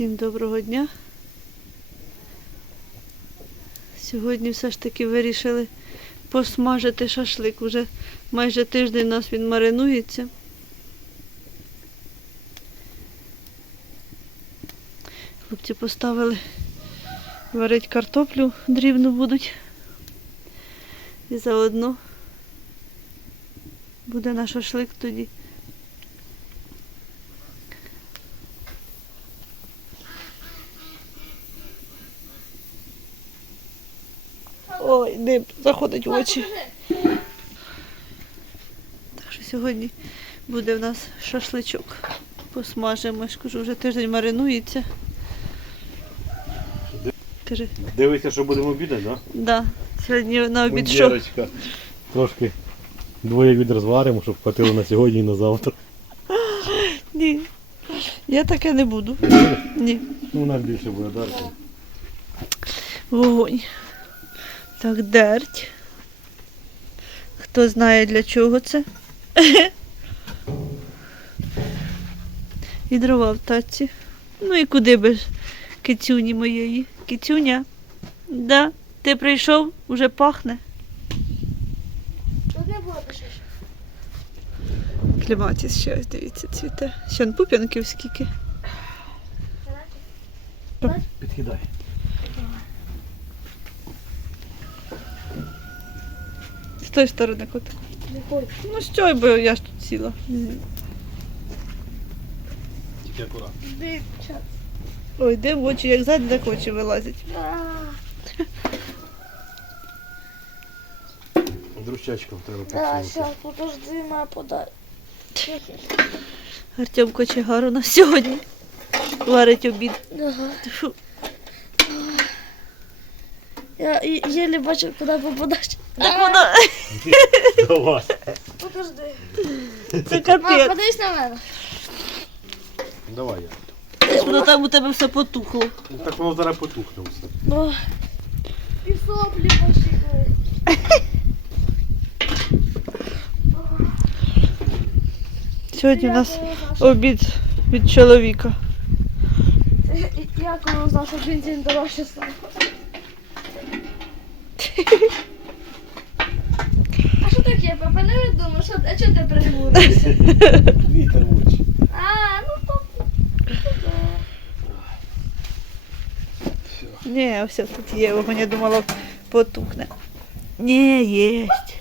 Всім доброго дня. Сьогодні все ж таки вирішили посмажити шашлик. Уже майже тиждень у нас він маринується. Хлопці поставили варить картоплю дрібну будуть. І заодно буде на шашлик тоді. Ой, дим заходить в очі. Так що сьогодні буде в нас шашличок. Посмажимо, я ж кажу, вже тиждень маринується. Кажи, Дивися, що будемо обідати, так? да, сьогодні на обід що? Трошки двоє відер зваримо, щоб хватило на сьогодні і на завтра. Ні. Я таке не буду. Ні. Ну, у нас більше буде дарки. Вогонь. Так, дерть. Хто знає для чого це? І дрова в таці. Ну і куди би ж кицюні моєї? Кицюня? Да? Ти прийшов, уже пахне. Тут не було ще. Клематіс ще ось дивіться, цвіте. Ще пуп'янків скільки. Підкидай. З тої сторони котик. Ну що, бо я ж тут сіла. Тільки акуратно. Ой, де в очі, як ззаді, так очі вилазять. Дручачком треба сейчас, подожди, моя подай. Артем Кочегар у нас сьогодні варить обід. Ага. Фу. Я і- еле бачу, куди попадати. Так вона, Давай. Подожди. це Мам, капець. подивись на мене. Давай я. Воно там у тебе все потухло. Ну, Так воно зараз потухне все. І соплі пошли. Сьогодні у нас обід від чоловіка. Я коли узнав, що бензин дорожче став. А що таке, папа, не видумав, що, а чого ти пригнувся? Вітер в очі. А, ну то... Ні, все тут є, вогонь, я думала, потухне. Ні, єсть.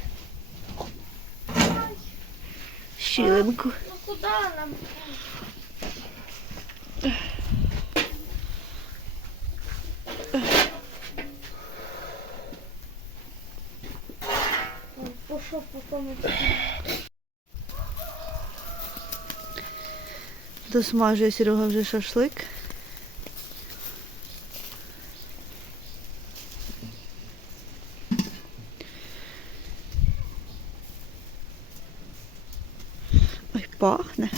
Щілинку. Ну куди нам? Пошел потом. Досмажує Серега вже шашлик. Ой, пахне.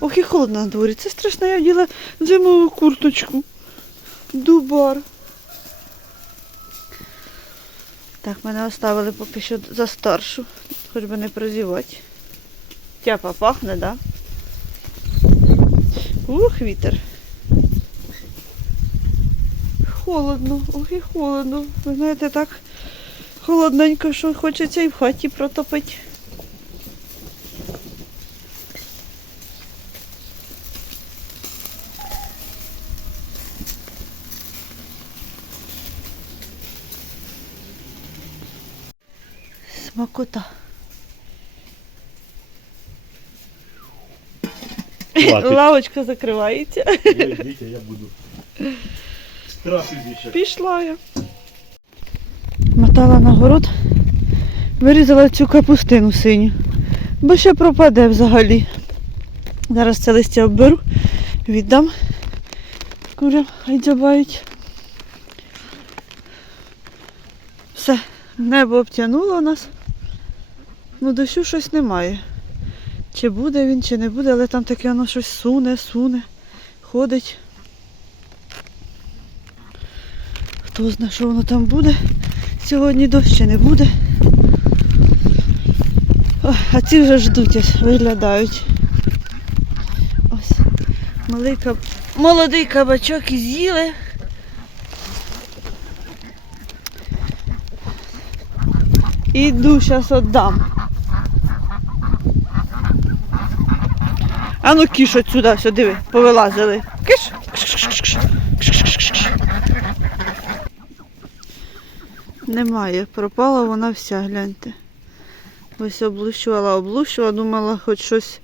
Ох, і холодно на дворі. Це страшно, я вділа зимову курточку. Дубар. Так, мене оставили поки що за старшу, хоч би не прозівати. Тяпа пахне, да? Ух, вітер. Холодно, ох і холодно. Ви знаєте, так холодненько, що хочеться і в хаті протопити. Смакота. Хватить. Лавочка закривається. Йдіть, а я буду. Страшно більше. Пішла я. Мотала на город, вирізала цю капустину синю, бо ще пропаде взагалі. Зараз це листя обберу, віддам курям, хай дзьобають. Все, небо обтянуло нас. Ну, дощу щось немає. Чи буде він, чи не буде, але там таке воно щось суне, суне, ходить. Хто знає, що воно там буде. Сьогодні дощ ще не буде. А ці вже ждуть, виглядають. Ось. Малий каб... Молодий кабачок і з'їли. Іду, зараз віддам. А ну кіш отсюди, все, диви, повилазили. Киш. Немає, пропала вона вся, гляньте. Ось облущувала, облущувала, думала, хоч щось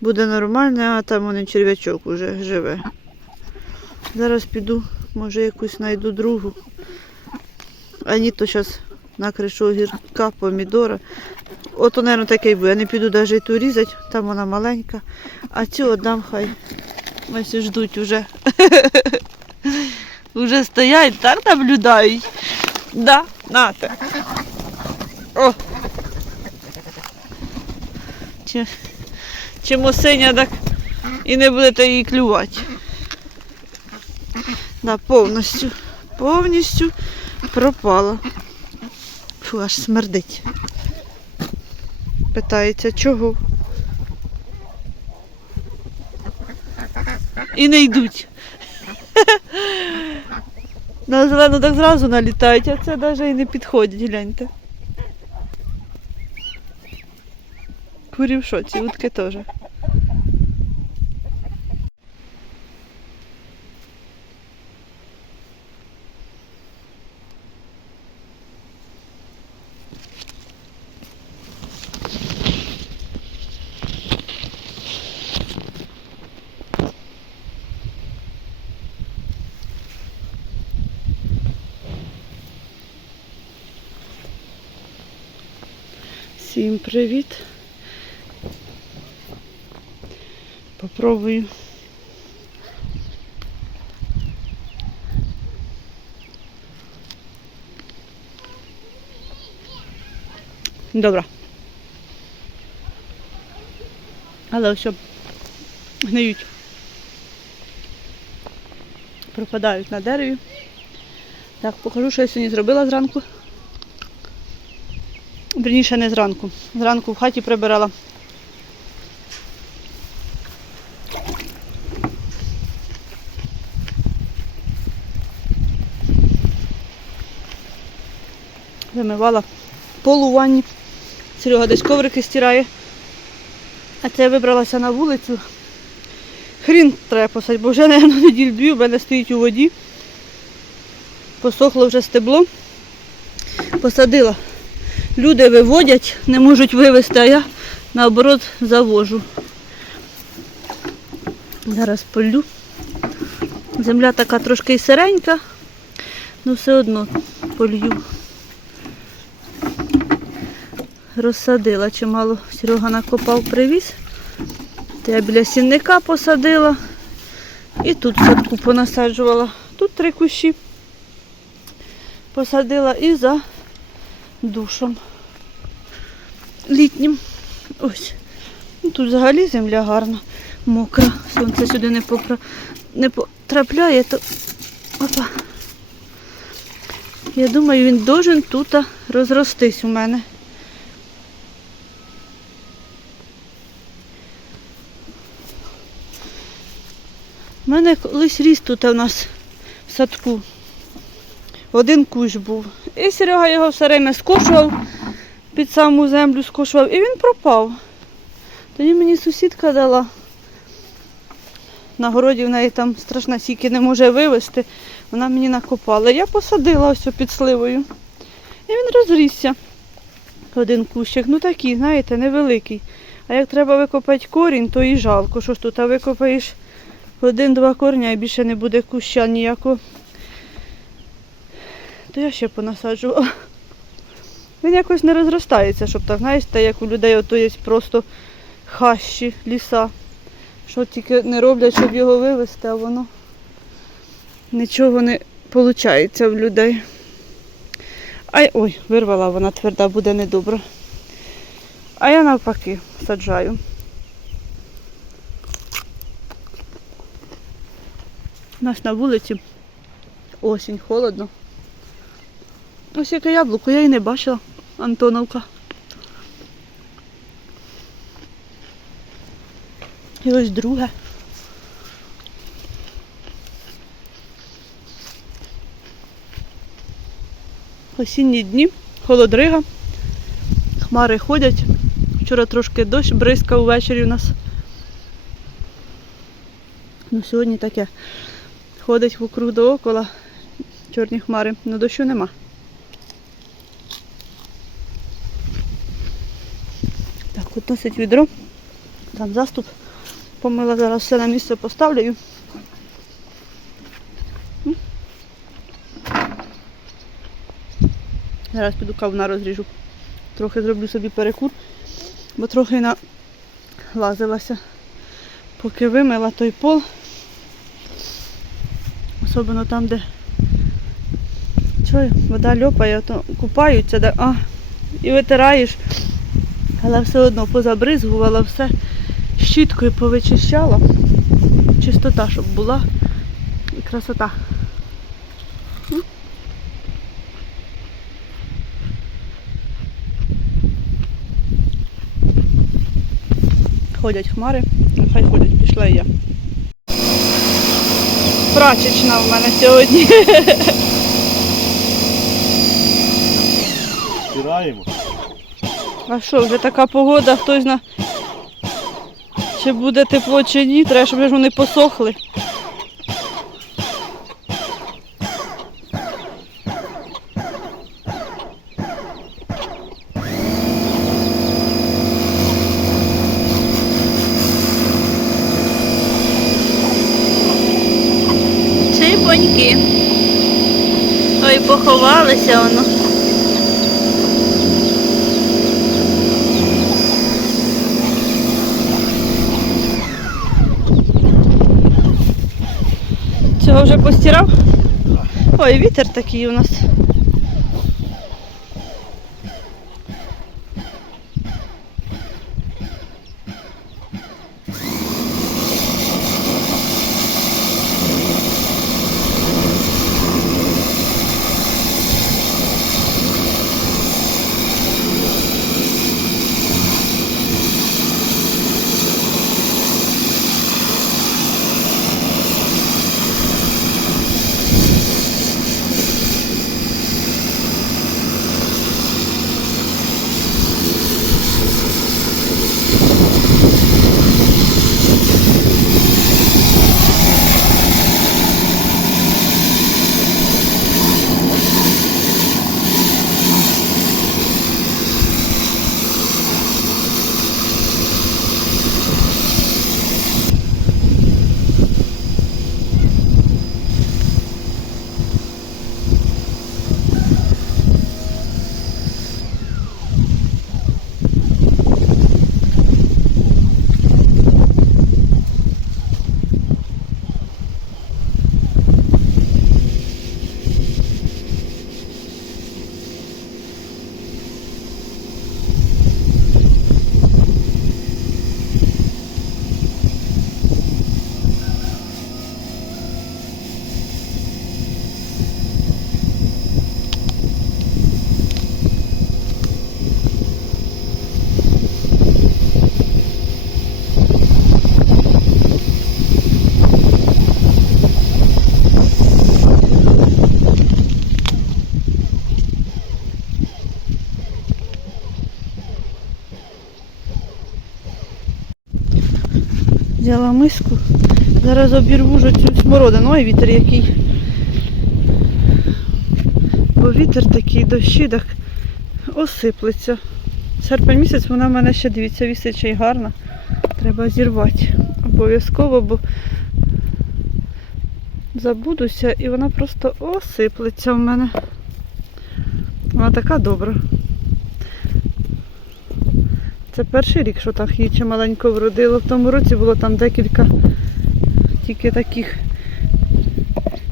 буде нормальне, а там один черв'ячок уже живе. Зараз піду, може якусь знайду другу. А ні, то зараз накришу огірка, помідора. Ото, мабуть, таке й буде. Я не піду навіть ту різати, там вона маленька. А цю віддам хай. Ось ждуть уже. Уже стоять, так наблюдають. Да, нате. О. Чи, чим синя, так і не будете її клювати. Да, повністю. Повністю пропала. Фу, аж смердить. Питається, чого? І не йдуть. На зелену так зразу налітають, а це навіть і не підходять, гляньте. Курі шоці, утки теж. Всім привіт. Попробую. Добре. Але все гниють. Пропадають на дереві. Так, покажу, що я сьогодні зробила зранку. Верніше не зранку. Зранку в хаті прибирала. Вимивала пол у ванні. Серега десь коврики стирає. А це вибралася на вулицю. Хрін треба посадити, бо вже, мабуть, неділю дві у мене стоїть у воді. Посохло вже стебло. Посадила. Люди виводять, не можуть вивезти, а я наоборот завожу. Зараз полю. Земля така трошки сиренька, але все одно полью. Розсадила чимало. Серега накопав привіз. То я біля сінника посадила. І тут садку понасаджувала. Тут три кущі. Посадила і за душом літнім. Ось. Ну, тут взагалі земля гарна, мокра. Сонце сюди не, попра... не потрапляє, то опа. Я думаю, він должен тут розростись у мене. У мене колись ріс тут у нас в садку. Один кущ був. І Серега його все время скошував, під саму землю скошував, і він пропав. Тоді мені сусідка дала. На городі в неї там страшна сіки не може вивезти. Вона мені накопала. Я посадила ось під сливою. І він розрісся. Один кущик. Ну такий, знаєте, невеликий. А як треба викопати корінь, то і жалко, що ж тут, а викопаєш один-два корня і більше не буде куща ніякого. То я ще понасаджувала. Він якось не розростається, щоб так, знаєте, як у людей ото є просто хащі, ліса. Що тільки не роблять, щоб його вивезти, а воно нічого не виходить в людей. Ай, ой, вирвала вона тверда, буде недобра. А я навпаки саджаю. У нас на вулиці осінь, холодно. Ось яке яблуко, я і не бачила. Антоновка. І ось друге. Осінні дні, холодрига, хмари ходять. Вчора трошки дощ, бризка увечері у нас. Ну, Сьогодні таке ходить вокруг до окола, чорні хмари, але дощу нема. Так, от носить відро. Там заступ. Помила зараз все на місце поставлю. Зараз піду кавуна розріжу. Трохи зроблю собі перекур, бо трохи налазилася. Поки вимила той пол. Особливо там, де Чую, вода льопає, то купаються, де, а, і витираєш, але все одно позабризгувала все, щіткою повичищала. Чистота, щоб була і красота. Ходять хмари, нехай ходять, пішла і я. Прачечна в мене сьогодні. Стираємо. А що, вже така погода, хтось зна. Чи буде тепло, чи ні, треба, щоб ж вони посохли. Ой, поховалися воно. Цього вже постирав? Ой, вітер такий у нас. Взяла миску. Зараз обірву вже цю смородину. Ой, вітер який. Бо вітер такий, дощі так осиплеться. Серпень місяць вона в мене ще, дивіться, вісить ще й гарна. Треба зірвати. Обов'язково, бо забудуся і вона просто осиплеться в мене. Вона така добра. Це перший рік, що так її чималенько вродило. В тому році було там декілька тільки таких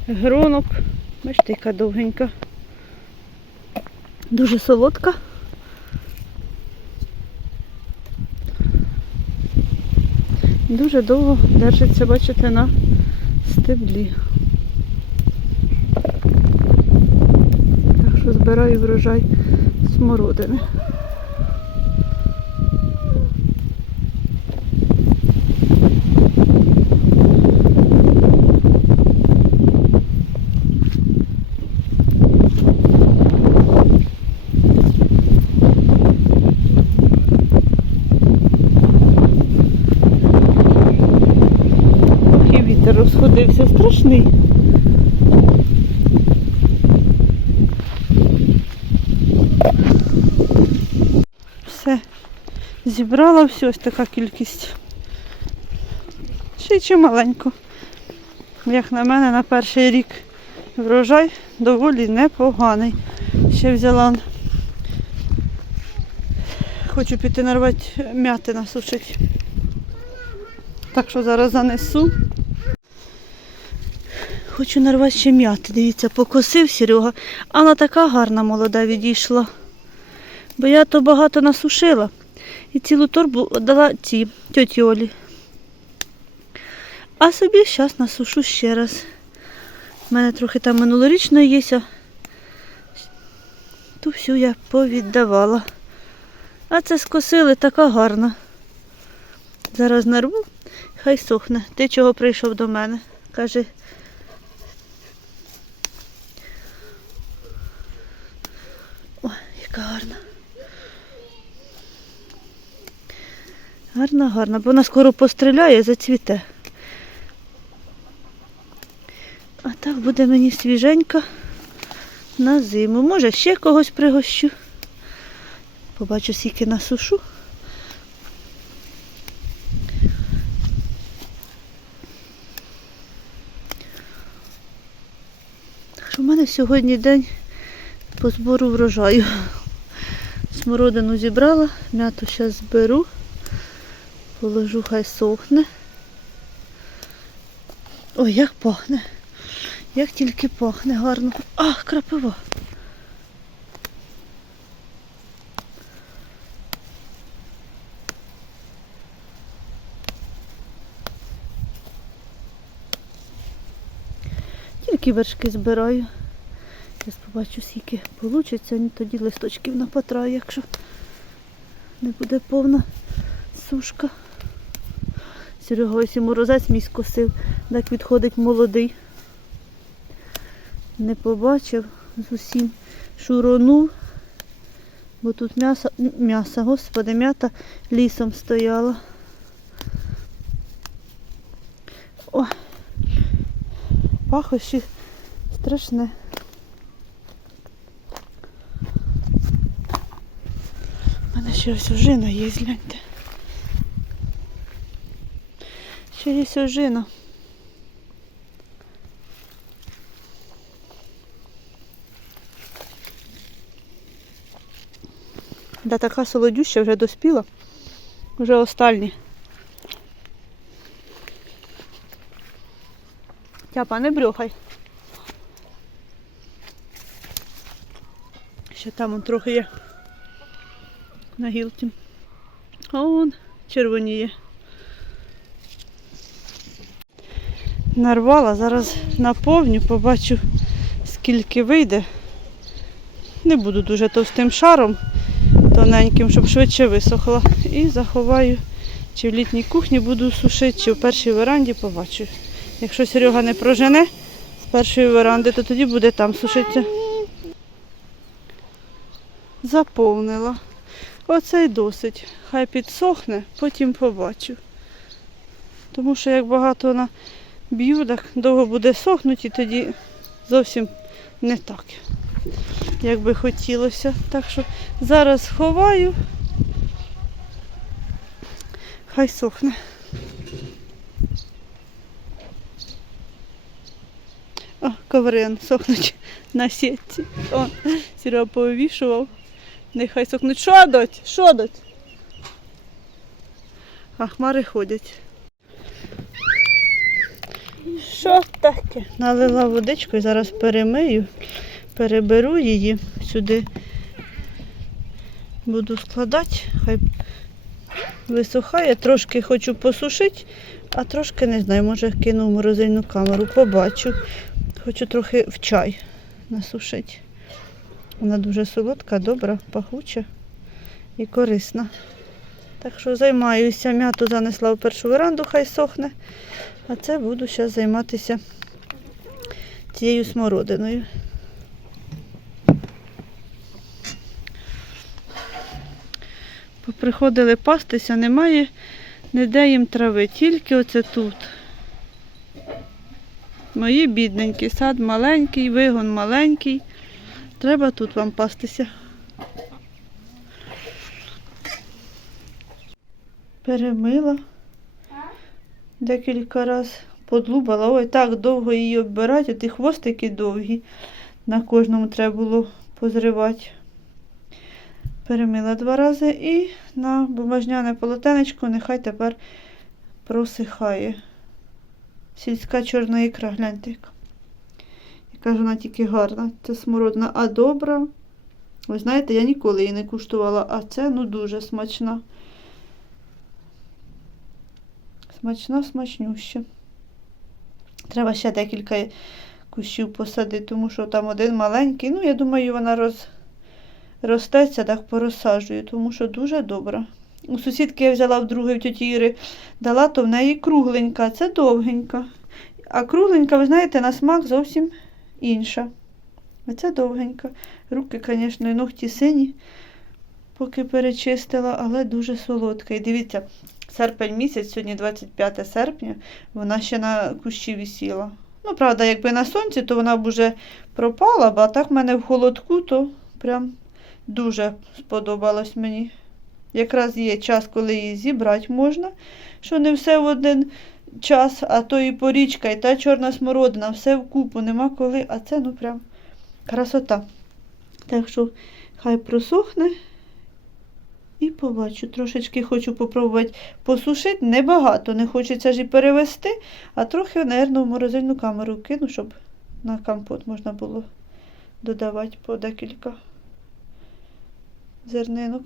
гронок. Бачите, яка довгенька. Дуже солодка. Дуже довго держиться, бачите, на стеблі. Так що збираю врожай смородини. Розходився, страшний. Все, зібрала все, ось така кількість. Ще й чималенько. Як на мене, на перший рік врожай доволі непоганий. Ще взяла. Хочу піти нарвати м'яти насушити. Так що зараз занесу. Хочу нарвати м'яти. Дивіться, покосив Серега, а вона така гарна молода відійшла. Бо я то багато насушила. І цілу торбу дала ці тьоті Олі. А собі зараз насушу ще раз. У мене трохи там минулорічної є, ту всю я повіддавала. А це скосили така гарна. Зараз нарву, хай сохне. Ти чого прийшов до мене? Каже. Ой, гарна. Гарна, гарна, бо вона скоро постріляє, зацвіте. А так буде мені свіженька на зиму. Може, ще когось пригощу. Побачу, скільки насушу. В мене сьогодні день по збору врожаю. Смородину зібрала, м'яту зараз зберу, положу, хай сохне. Ой, як пахне. Як тільки пахне гарно. А, крапива. Тільки вершки збираю. Зараз побачу, скільки вийде, тоді листочків напотраю, якщо не буде повна сушка. Серега ось і морозець мій скосив, так відходить молодий. Не побачив з усім. Шуронув, бо тут м'ясо, м'ясо, господи, м'ята лісом стояла. О, пахощі страшне. У мене ще ось ожина є, гляньте. Ще є ожина. Да така солодюща вже доспіла. Вже останні. Тяпа, не брюхай. Ще там он трохи є на гілці. А он червоніє. Нарвала, зараз наповню, побачу скільки вийде. Не буду дуже товстим шаром, тоненьким, щоб швидше висохла. І заховаю, чи в літній кухні буду сушити, чи в першій веранді побачу. Якщо Серега не прожене з першої веранди, то тоді буде там сушитися. Заповнила. Оце й досить. Хай підсохне, потім побачу. Тому що як багато на так довго буде сохнути і тоді зовсім не так, як би хотілося. Так що зараз ховаю, хай сохне. О, коврин сохнуть на сітці. О, Серега повішував. Нехай сохнуть. Що доть? Що доть? А хмари ходять. Що таке? Налила водичку і зараз перемию, переберу її сюди. Буду складати, хай висухає. Трошки хочу посушити, а трошки не знаю, може кину в морозильну камеру, побачу. Хочу трохи в чай насушити. Вона дуже солодка, добра, пахуча і корисна. Так що займаюся. М'яту занесла в першу веранду, хай сохне. А це буду зараз займатися цією смородиною. Поприходили пастися, немає ніде їм трави, тільки оце тут. Мої бідненькі, сад маленький, вигон маленький. Треба тут вам пастися. Перемила. Декілька разів подлубала. Ой, так довго її оббирати, ті хвостики довгі. На кожному треба було позривати. Перемила два рази і на бумажняне полотенечко нехай тепер просихає. Сільська чорна ікра, гляньте. Яка вона тільки гарна. Це смородна, а добра. Ви знаєте, я ніколи її не куштувала, а це ну дуже смачна. Смачна, смачнюща. Треба ще декілька кущів посадити, тому що там один маленький. Ну, я думаю, вона роз... ростеться, так порозсаджую, тому що дуже добра. У сусідки я взяла вдруге в тьоті Іри, дала, то в неї кругленька, це довгенька. А кругленька, ви знаєте, на смак зовсім інша. А це довгенька. Руки, звісно, і ногті сині, поки перечистила, але дуже солодка. І дивіться, серпень місяць, сьогодні 25 серпня, вона ще на кущі висіла. Ну, правда, якби на сонці, то вона б уже пропала, б, а так в мене в холодку, то прям дуже сподобалось мені. Якраз є час, коли її зібрати можна, що не все в один час, а то і порічка, і та чорна смородина, все вкупу, нема коли, а це ну прям красота. Так що хай просохне і побачу. Трошечки хочу попробувати посушити, небагато, не хочеться ж і перевести, а трохи, мабуть, в морозильну камеру кину, щоб на компот можна було додавати по декілька зернинок.